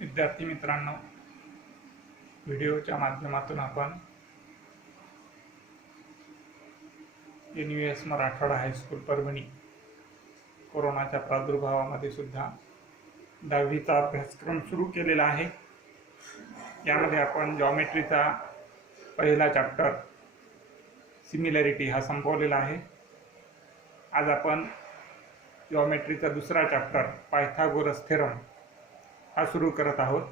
विद्यार्थी मित्रांनो, व्हिडिओच्या माध्यमातून आपण NUS मराठवाडा हायस्कूल परभणी कोरोनाच्या प्रादुर्भावामध्ये सुद्धा 10वीचा अभ्यासक्रम सुरू केलेला आहे। यामध्ये आपण जॉमेट्रीचा पहिला चॅप्टर सिमिलॅरिटी हा संपवलेला आहे। आज आपण जॉमेट्रीचा दुसरा चॅप्टर पायथागोरस थेरम हा सुरू करत आहोत।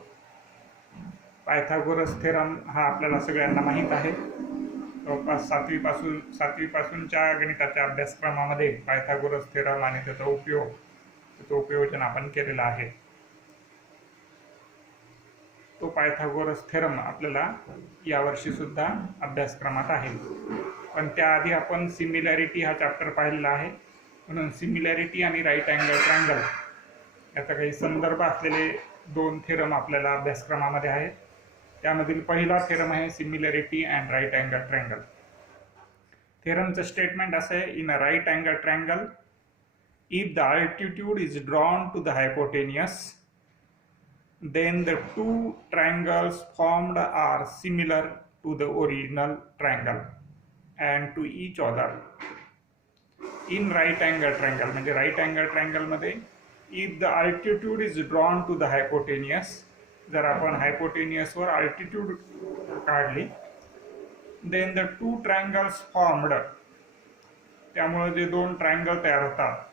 पायथागोरस थेरम हा आपल्याला सगळ्यांना माहीत आहे। जवळपास सातवीपासूनच्या गणिताच्या अभ्यासक्रमामध्ये पायथागोरस थेरम आणि त्याचा उपयोजन आपण केलेला आहे। तो पायथागोरस थेरम आपल्याला यावर्षी सुद्धा अभ्यासक्रमात आहे। पण त्याआधी आपण सिमिलॅरिटी हा चॅप्टर पाहिलेला आहे, म्हणून सिमिलॅरिटी आणि राईट अँगल ट्रायंगल याचा काही संदर्भ असलेले दोन थेरम आपल्याला अभ्यासक्रमामध्ये आहेत। त्यामधील पहिला थेरम आहे similarity and right angle triangle. थेरमचं स्टेटमेंट असं आहे, in a right angle triangle if the altitude is drawn to the hypotenuse then the two triangles formed are similar to the original triangle and to each other. In right angle triangle म्हणजे right angle triangle मध्ये if the altitude is drawn to the hypotenuse, जर आपण hypotenuse वर altitude काढली, then the two triangles formed, त्यामुळे जे दोन triangle तयार होतात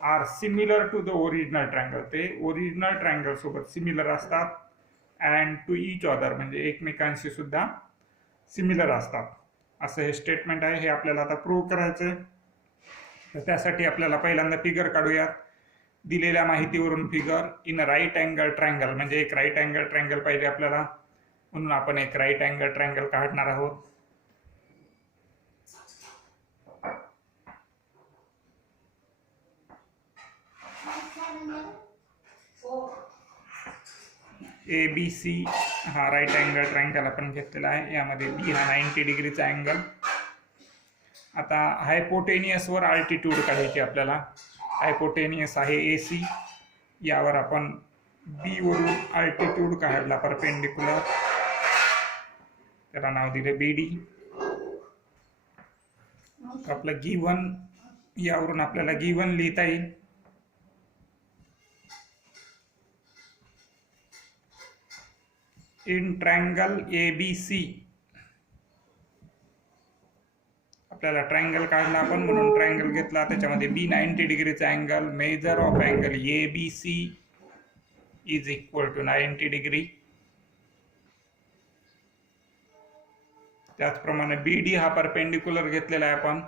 are similar to the original triangle, ते ओरिजिनल ट्रायंगल सोबत सिमिलर असतात, अँड टू इच अदर म्हणजे एकमेकांशी सुद्धा सिमिलर असतात, असं हे स्टेटमेंट आहे। हे आपल्याला आता प्रूव्ह करायचं आहे। तर त्यासाठी आपल्याला पहिल्यांदा फिगर काढूयात। दिलेल्या माहितीवरून figure in right angle triangle म्हणजे एक राईट अँगल ट्रायंगल पाहिजे आपल्याला, म्हणून आपण एक राईट अँगल ट्रायंगल काढणार आहोत। ABC हा राईट अँगल ट्रायंगल आपण घेतलेला आहे। यामध्ये B हा 90 डिग्रीचा अँगल। आता हायपोटेनियस वर अल्टिट्यूड काढायची आपल्याला। हायपोटेनियस आहे AC, यावर आपण B वरून अल्टिट्यूड काढला परपेंडिक्युलर, त्याला नाव दिले BD। आपलं गिवन, यावरून आपल्याला गिवन लिहिता येईल इन ट्रायंगल ABC। आपल्याला ट्रायंगल काढला आपण, म्हणून ट्रायंगल घेतला, त्याच्यामध्ये B 90 डिग्रीचा angle, measure of angle ABC is equal to 90 degree. त्याचप्रमाणे BD हा परपेंडिक्युलर घेतलेला आहे आपण,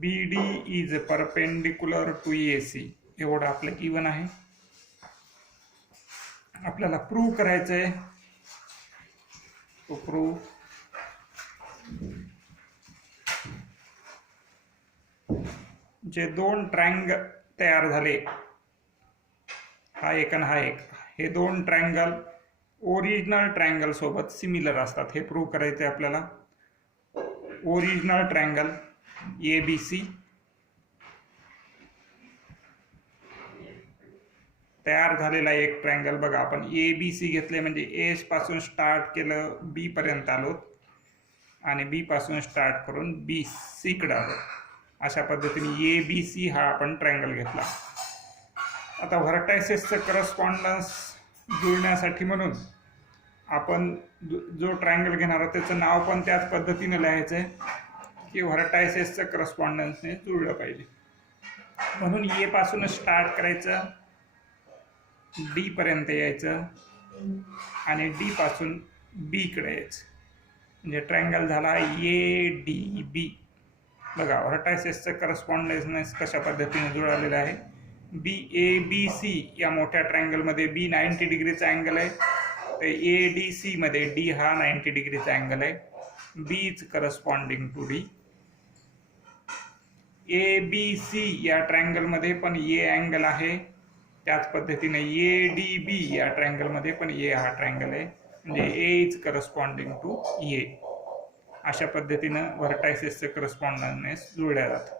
BD is perpendicular to AC, एवढं आपलं गिवन आहे। आपल्याला प्रूव्ह करायचं आहे, तो प्रूव्ह जे दोन ट्रायंगल तयार झाले, हा एक आणि हा एक, हे दोन ट्रायंगल ओरिजिनल ट्रायंगल सोबत सिमिलर असतात, हे प्रूव्ह करायचं आहे आपल्याला। ओरिजिनल ट्रायंगल ABC तयार झालेला एक ट्रायंगल बघा, आपण ABC घेतले म्हणजे A पासून स्टार्ट केलं, B पर्यंत आलो, आणि B पासून स्टार्ट करून BC कडे आलो। अशा पद्धतीने ABC हा आपण ट्रायंगल घेतला। आता व्हर्टायसेसचं करस्पॉन्डन्स जुळण्यासाठी म्हणून आपण जो ट्रायंगल घेणार आहोत त्याचं नाव पण त्याच पद्धतीने लिहायचं आहे की व्हर्टायसेसचं करस्पॉन्डन्सने जुळलं पाहिजे। म्हणून A पासून स्टार्ट करायचं, D पर्यंत यायचं, आणि D पासून B कडे यायचं, म्हणजे ट्रायंगल झाला ADB। बघा व्हर्टायसेसचं करस्पॉन्डन्स कशा पद्धतीने जुळलेलं आहे। ABC या मोठ्या ट्रायंगलमध्ये B 90 डिग्रीचा अँगल आहे, तर ADC मध्ये D हा 90 डिग्रीचा अँगल आहे। B is corresponding to D। ABC या ट्रायंगलमध्ये पण A अँगल आहे, त्याच पद्धतीने ADB या ट्रायंगलमध्ये पण A हा ट्रायंगल आहे, म्हणजे A is corresponding to A। अशा पद्धतीनं व्हर्टायसेसचे करस्पॉन्डन्स जुळल्या जातात,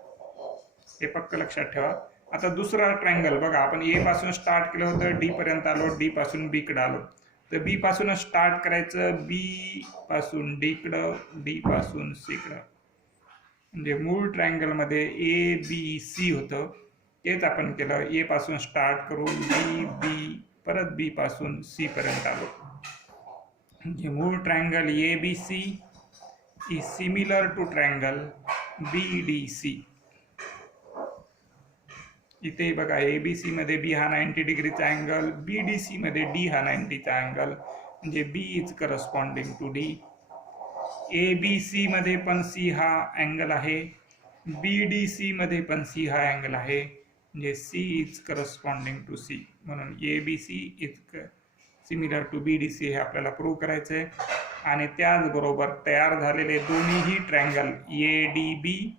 हे पक्क लक्षात ठेवा। आता दुसरा ट्रायंगल बघा, आपण ए पासून स्टार्ट केलं होतं, डी पर्यंत आलो, डी पासून बी कडे आलो. तर बी पासून स्टार्ट करायचं, बी पासून डी कडं, डी पासून सी कडं. म्हणजे मूळ ट्रायंगलमध्ये ए बी सी होतं, तेच आपण केलं. ए पासून स्टार्ट करून बी बी परत बी पासून सी पर्यंत आलो. म्हणजे मूळ triangle A B C is similar to triangle B D C. इथे बघा, ए बी सी मध्ये बी हा 90 डिग्रीचा अँगल, बी डी सी मध्ये डी हा 90चा अँगल, म्हणजे B is corresponding to D. A B C मध्ये पण सी हा अँगल आहे, बी डी सी मध्ये पण सी हा अँगल आहे, म्हणजे C is corresponding to C. म्हणून A B C is similar to B D C हे आपल्याला प्रूव्ह करायचं आहे. आणि त्याचबरोबर तयार झालेले दोन्हीही ट्रायंगल ए डी बी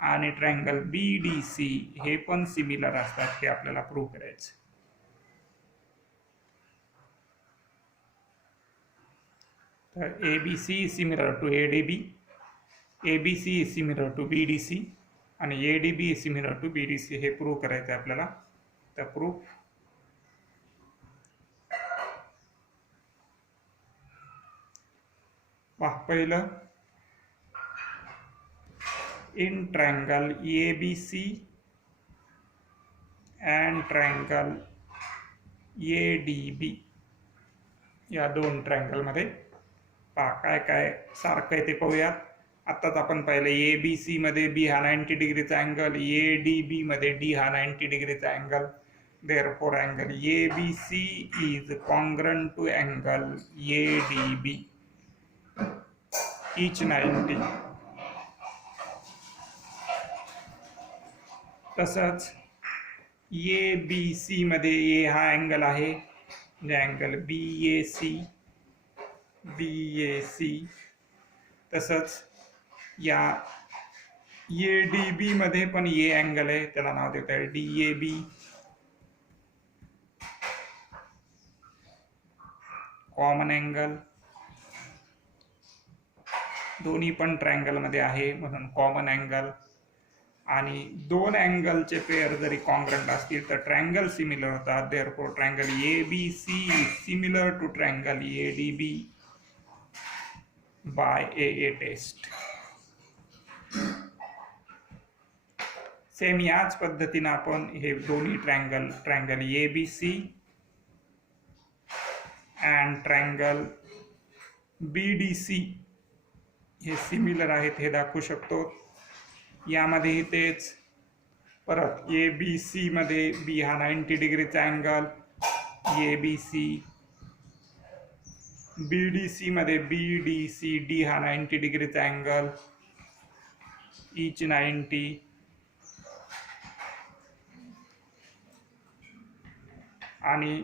आणि ट्रायंगल बी डी सी हे पण सिमिलर असतात, हे आपल्याला प्रूव्ह करायचं. तर A B C is similar to A D B, A B C is similar to B D C आणि A D B is similar to B D C हे prove करायचं आहे आपल्याला. तर प्रूफ पहा, पहिलं in triangle ABC and triangle ADB या दोन ट्रायंगल मध्ये पहा काय काय सारखं आहे ते पाहूया. आत्ताच आपण पाहिलं ए बी सी मध्ये बी हा 90 डिग्रीचा अँगल, ए डी बी मध्ये डी हा 90 डिग्रीचा angle. therefore angle ABC is congruent to angle ADB each 90. तसंच ए बी सी मध्ये ए हा अँगल आहे, म्हणजे अँगल बी ए सी. तसंच या ए डी बी मध्ये पण ए अँगल आहे, त्याला नाव देत आहे D A B. Common angle दोन्ही पण ट्रायंगल मध्ये आहे, म्हणून कॉमन अँगल. आणि दोन अँगलचे पेअर जरी कॉन्ग्रंट असतील तर ट्रायंगल सिमिलर होतात. Therefore triangle A B C similar to triangle A D B by A test. Same याच पद्धतीने आपण हे दोन्ही triangle A B C and triangle B D C हे सिमिलर आहेत हे दाखवू शकतो. यामध्येही तेच, परत ए बी सी मध्ये बी हा 90 डिग्रीचा angle, A B C. B D C मध्ये बी डी सी डी हा 90 डिग्रीचा अँगल, इच 90. आणि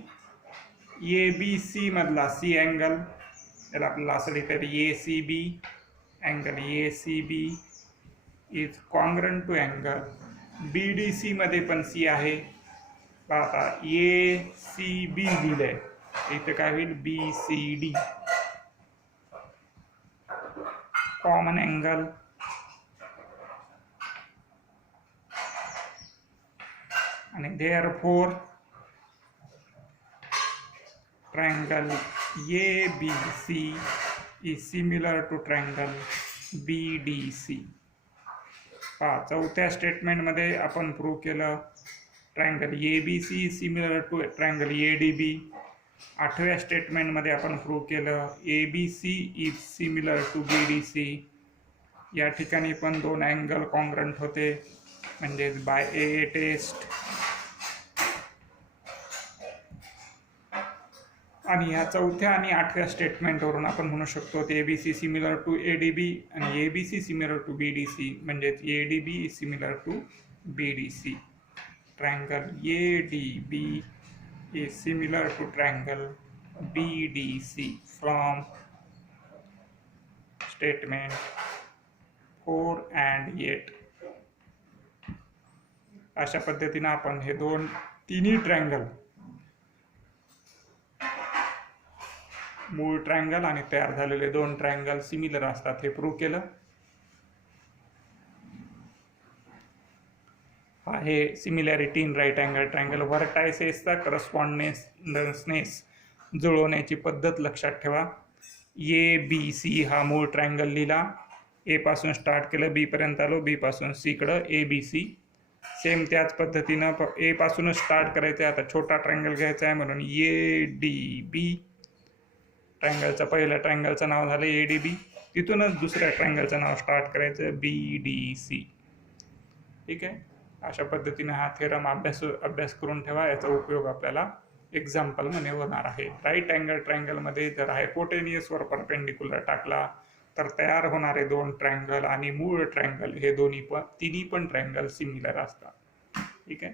ए बी सी मधला सी अँगल, त्याला आपल्याला असं लिहिता A C B, angle A C B is congruent to angle B D C मध्ये पण सी आहे. आता ए सी बी लिहिलंय, इथे काय होईल B C D. Common angle आणि therefore triangle A B C is similar to triangle B D C. पहा, चौथ्या स्टेटमेंटमध्ये आपण प्रूव्ह केलं triangle A B C similar to triangle A D B. आठव्या स्टेटमेंटमध्ये आपण प्रूव्ह केलं A B C is similar to B D C. या ठिकाणी पण दोन अँगल कॉन्ग्रंट होते, म्हणजेच बाय ए टेस्ट. आणि ह्या चौथ्या आणि आठव्या स्टेटमेंटवरून आपण म्हणू शकतो A B C similar to A D B आणि A B C similar to B D C, म्हणजेच A D B is similar to B D C. Triangle A D B is similar to triangle B D C from statement 4 and 8. अशा पद्धतीने आपण हे तिन्ही triangle, मूळ triangle आणि तयार झालेले दोन ट्रायंगल सिमिलर असतात हे प्रूव्ह केलं. आहे similarity in right angle triangle. व्हर्टायसेसचा करस्पॉन्डन्सनेस जुळवण्याची पद्धत लक्षात ठेवा. ABC हा मूळ ट्रायंगल लिहिला. ए पासून स्टार्ट केलं, बी पर्यंत आलो, बी पासून सी कडं, ABC. सेम त्याच पद्धतीनं ए पासूनच स्टार्ट करायचं आहे. आता छोटा ट्रायंगल घ्यायचा आहे म्हणून ADB. ट्रायंगलचं पहिल्या ट्रायंगलचं नाव झालं ADB. तिथूनच दुसऱ्या ट्रायंगलचं नाव स्टार्ट करायचं BDC. ठीक आहे. अशा पद्धतीने हा थेरम अभ्यास करून ठेवा. याचा उपयोग आपल्याला एक्झाम्पलमध्ये होणार आहे. राईट अँगल ट्रायंगलमध्ये जर हायपोटेनियस वर परपेंडिक्युलर टाकला तर तयार होणारे दोन ट्रायंगल आणि मूळ ट्रायंगल हे तिन्ही पण ट्रायंगल सिमिलर असतात. ठीक आहे.